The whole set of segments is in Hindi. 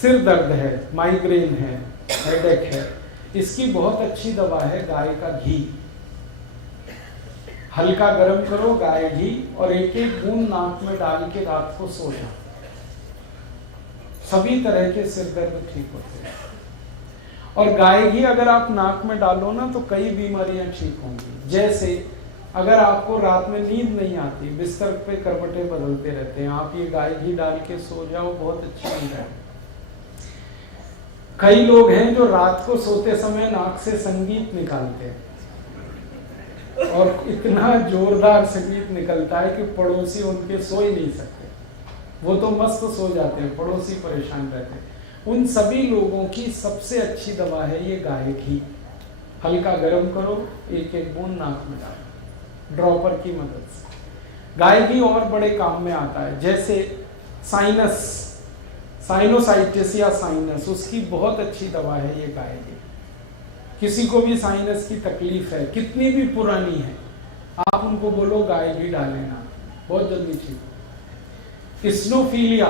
सिर दर्द है, माइग्रेन है, हेडेक है, इसकी बहुत अच्छी दवा है गाय का घी। हल्का गर्म करो गाय घी और एक एक बूंद नाक में डाल के रात को सो जाओ, सभी तरह के सिर दर्द ठीक होते हैं। और गाय घी अगर आप नाक में डालो ना तो कई बीमारियां ठीक होंगी। जैसे अगर आपको रात में नींद नहीं आती, बिस्तर पे करवटें बदलते रहते हैं, आप ये गाय घी डाल के सो जाओ, बहुत अच्छी नींद है। कई लोग हैं जो रात को सोते समय नाक से संगीत निकालते हैं और इतना जोरदार संगीत निकलता है कि पड़ोसी उनके सो ही नहीं सकते, वो तो मस्त सो जाते हैं, पड़ोसी परेशान रहते हैं। उन सभी लोगों की सबसे अच्छी दवा है ये गाय घी। हल्का गर्म करो, एक एक बूंद नाक में डालो ड्रॉपर की मदद से। गाय घी और बड़े काम में आता है, जैसे साइनोसाइटिस या साइनस, उसकी बहुत अच्छी दवा है ये गाय घी। किसी को भी साइनस की तकलीफ है, कितनी भी पुरानी है, आप उनको बोलो गाय घी डालें ना, बहुत जल्दी ठीक। इस्नोफीलिया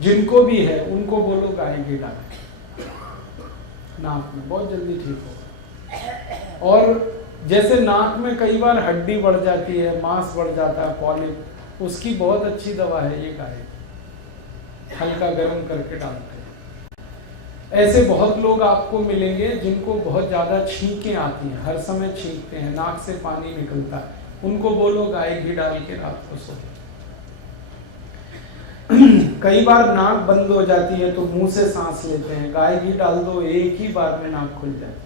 जिनको भी है उनको बोलो गाय घी डालें नाक में, बहुत जल्दी ठीक होगा। और जैसे नाक में कई बार हड्डी बढ़ जाती है, मांस बढ़ जाता है, पॉलिप, उसकी बहुत अच्छी दवा है ये गाय, हल्का गर्म करके डालते हैं। ऐसे बहुत लोग आपको मिलेंगे जिनको बहुत ज्यादा छींकें आती हैं, हर समय छींकते हैं, नाक से पानी निकलता है, उनको बोलो गाय घी डाल के रात को सो। कई बार नाक बंद हो जाती है तो मुंह से सांस लेते हैं, गाय घी डाल दो, एक ही बार में नाक खुल जाती है।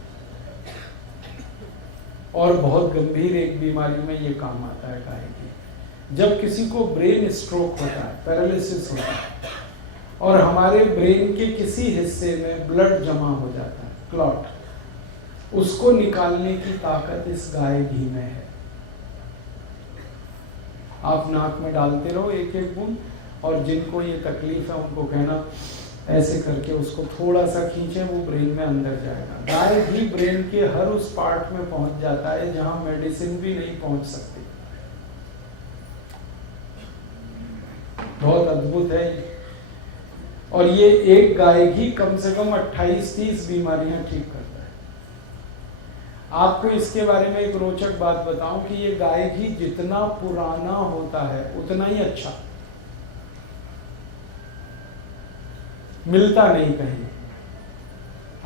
और बहुत गंभीर एक बीमारी में ये काम आता है गाय घी। जब किसी को ब्रेन स्ट्रोक होता है, पैरालिसिस होता है और हमारे ब्रेन के किसी हिस्से में ब्लड जमा हो जाता है, क्लॉट, उसको निकालने की ताकत इस गाय घी में है। आप नाक में डालते रहो एक एक बूंद, और जिनको ये तकलीफ है उनको कहना ऐसे करके उसको थोड़ा सा खींचे, वो ब्रेन में अंदर जाएगा। गाय घी ब्रेन के हर उस पार्ट में पहुंच जाता है जहां मेडिसिन भी नहीं पहुंच सकती। बहुत अद्भुत है। और ये एक गाय घी कम से कम 28-30 बीमारियां ठीक करता है। आपको इसके बारे में एक रोचक बात बताऊं कि ये गाय घी जितना पुराना होता है उतना ही अच्छा, मिलता नहीं कहीं।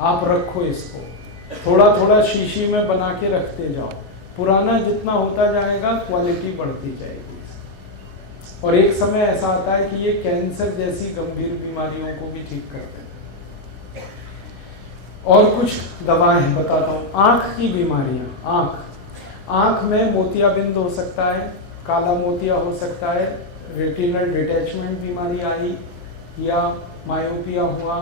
आप रखो इसको, थोड़ा थोड़ा शीशी में बना के रखते जाओ, पुराना जितना होता जाएगा क्वालिटी बढ़ती जाएगी। और एक समय ऐसा आता है कि ये कैंसर जैसी गंभीर बीमारियों को भी ठीक करते हैं। और कुछ दवाएं बताता हूँ। आंख की बीमारियां, आंख में मोतियाबिंद हो सकता है, काला मोतिया हो सकता है, रेटिनल डिटैचमेंट बीमारी आई, या मायोपिया हुआ,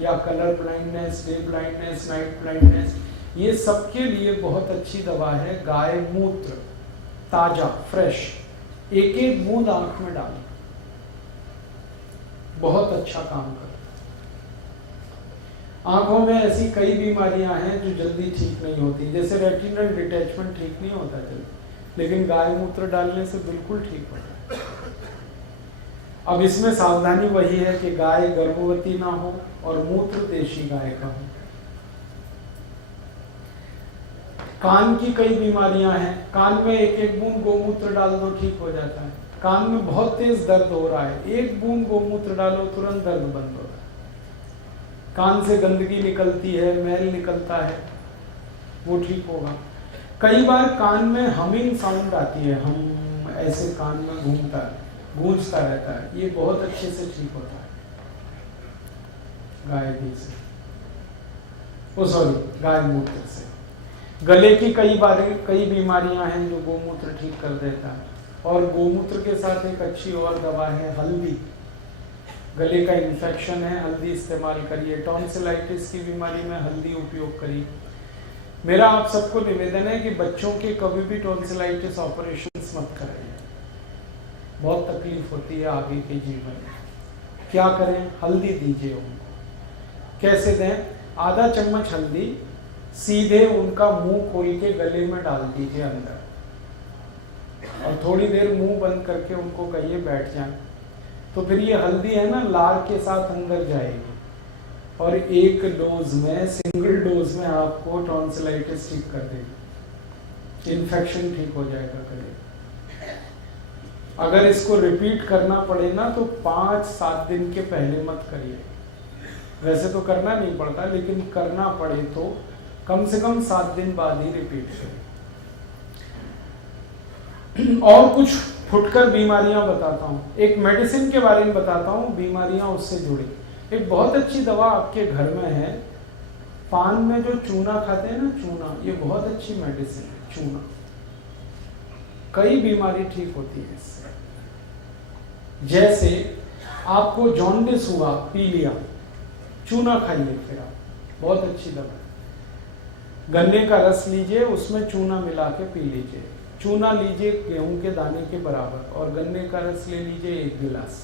या colour blindness, day blindness, night blindness, ये सबके लिए बहुत अच्छी दवा है गाय मूत्र, ताजा फ्रेश, एक एक बूंद आंख में डालें, बहुत अच्छा काम करता है। आंखों में ऐसी कई बीमारियां हैं जो जल्दी ठीक नहीं होती, जैसे रेटिनल डिटैचमेंट ठीक नहीं होता जल्दी, लेकिन गाय मूत्र डालने से बिल्कुल ठीक होता है। अब इसमें सावधानी वही है कि गाय गर्भवती ना हो और मूत्र देशी गाय का हो। कान की कई बीमारियां हैं, कान में एक एक बूंद गोमूत्र डाल दो, ठीक हो जाता है। कान में बहुत तेज दर्द हो रहा है, एक बूंद गोमूत्र डालो, तुरंत दर्द बंद हो रहा है। कान से गंदगी निकलती है, मैल निकलता है, वो ठीक होगा। कई बार कान में हमिंग साउंड आती है, हम ऐसे कान में गूंजता रहता है, ये बहुत अच्छे से ठीक होता है गाय घी से, गाय मूत्र से। गले की कई बीमारियां हैं जो गोमूत्र ठीक कर देता है। और गोमूत्र के साथ एक अच्छी और दवा है हल्दी। गले का इन्फेक्शन है, हल्दी इस्तेमाल करिए। टॉन्सिलाइटिस की बीमारी में हल्दी उपयोग करिए। मेरा आप सबको निवेदन है कि बच्चों के कभी भी टॉन्सिलाइटिस ऑपरेशंस मत कराइए, बहुत तकलीफ होती है आगे के जीवन में। क्या करें? हल्दी दीजिए उनको। कैसे दें? आधा चम्मच हल्दी सीधे उनका मुंह खोल के गले में डाल दीजिए अंदर, और थोड़ी देर मुंह बंद करके उनको कहिए बैठ जाएं। तो फिर ये हल्दी है ना लार के साथ अंदर जाएगी और एक डोज में, सिंगल डोज में आपको टॉन्सिलाइटिस ठीक कर देगी, इन्फेक्शन ठीक हो जाएगा गले। अगर इसको रिपीट करना पड़े ना तो 5-7 दिन के पहले मत करिए। वैसे तो करना नहीं पड़ता, लेकिन करना पड़े तो कम से कम 7 दिन बाद ही रिपीट करें। और कुछ फुटकर बीमारियां बताता हूँ, एक मेडिसिन के बारे में बताता हूँ, बीमारियां उससे जुड़ी। एक बहुत अच्छी दवा आपके घर में है, पान में जो चूना खाते हैं ना, चूना, ये बहुत अच्छी मेडिसिन है। चूना कई बीमारी ठीक होती है इससे। जैसे आपको जॉन्डिस हुआ, पी लिया, चूना खाइए फिर आप, बहुत अच्छी दवा है। गन्ने का रस लीजिए, उसमें चूना मिला के पी लीजिए। चूना लीजिए गेहूं के दाने के बराबर, और गन्ने का रस ले लीजिए 1 गिलास।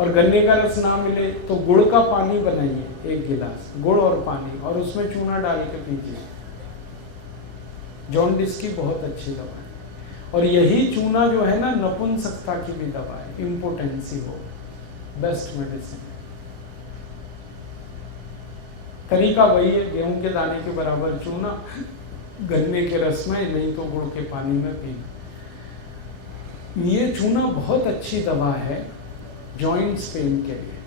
और गन्ने का रस ना मिले तो गुड़ का पानी बनाइए 1 गिलास, गुड़ और पानी, और उसमें चूना डाल के पीजिए। जॉन्डिस की बहुत अच्छी दवा है। और यही चूना जो है ना, नपुंसकता की भी दवा है, इम्पोटेंसी हो, बेस्ट मेडिसिन है। तरीका वही है, गेहूं के दाने के बराबर चूना, गन्ने के रस में, नहीं तो गुड़ के पानी में पीना। ये चूना बहुत अच्छी दवा है जॉइंट्स पेन के लिए।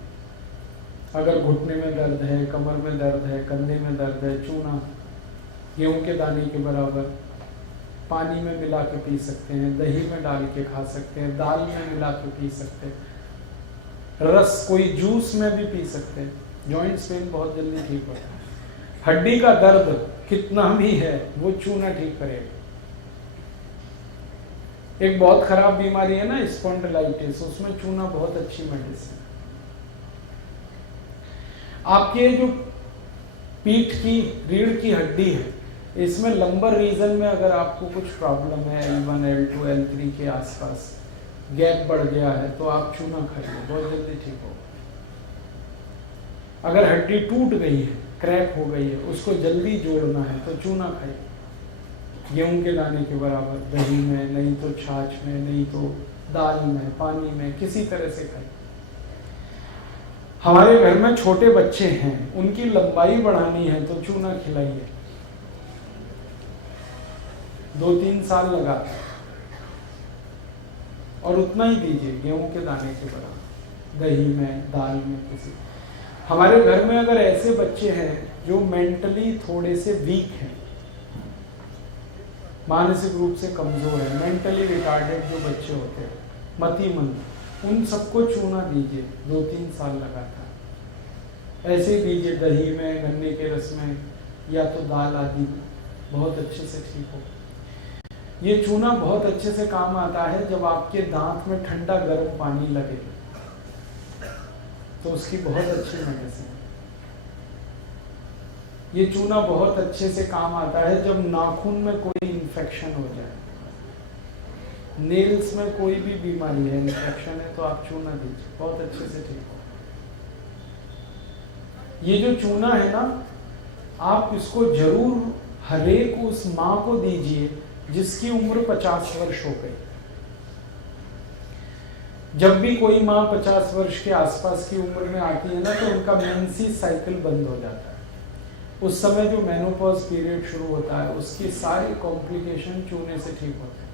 अगर घुटने में दर्द है, कमर में दर्द है, कंधे में दर्द है, चूना गेहूं के दाने के बराबर पानी में मिला के पी सकते हैं, दही में डाल के खा सकते हैं, दाल में मिला के पी सकते हैं, रस कोई जूस में भी पी सकते हैं। जॉइंट्स पेन बहुत जल्दी ठीक होता है। हड्डी का दर्द कितना भी है वो चूना ठीक करेगा। एक बहुत खराब बीमारी है ना, स्पॉन्डिलाइटिस, उसमें चूना बहुत अच्छी मेडिसिन। आपके जो पीठ की, रीढ़ की हड्डी है, इसमें लंबर रीजन में अगर आपको कुछ प्रॉब्लम है, L1, L2, L3 के आसपास गैप बढ़ गया है, तो आप चूना खाइए, बहुत जल्दी ठीक होगा। अगर हड्डी टूट गई है, क्रैक हो गई है, उसको जल्दी जोड़ना है तो चूना खाइए, गेहूं के दाने के बराबर, दही में, नहीं तो छाछ में, नहीं तो दाल में, पानी में, किसी तरह से खाइए। हमारे घर में छोटे बच्चे हैं, उनकी लंबाई बढ़ानी है तो चूना खिलाइए, 2-3 साल लगातार, और उतना ही दीजिए गेहूं के दाने के बराबर, दही में, दाल में, किसी। हमारे घर में अगर ऐसे बच्चे हैं जो मेंटली थोड़े से वीक हैं, मानसिक रूप से कमजोर है, मेंटली रिटार्डेड जो बच्चे होते हैं, मतिमंद, उन सबको चूना दीजिए 2-3 साल लगातार। ऐसे दीजिए दही में, गन्ने के रस में, या तो दाल आदि में, बहुत अच्छे से ठीक हो। ये चूना बहुत अच्छे से काम आता है जब आपके दांत में ठंडा गर्म पानी लगे, तो उसकी बहुत अच्छी मेडिसिन है। ये चूना बहुत अच्छे से काम आता है जब नाखून में कोई इन्फेक्शन हो जाए, नेल्स में कोई भी बीमारी है, इन्फेक्शन है, तो आप चूना दीजिए, बहुत अच्छे से ठीक हो। ये जो चूना है ना, आप इसको जरूर हरेक उस माँ को दीजिए जिसकी उम्र 50 वर्ष हो गई। जब भी कोई माँ 50 वर्ष के आसपास की उम्र में आती है ना, तो उनका मेंसेस साइकिल बंद हो जाता है। उस समय जो मेनोपॉज पीरियड शुरू होता है, उसके सारे कॉम्प्लिकेशन चूने से ठीक होते हैं।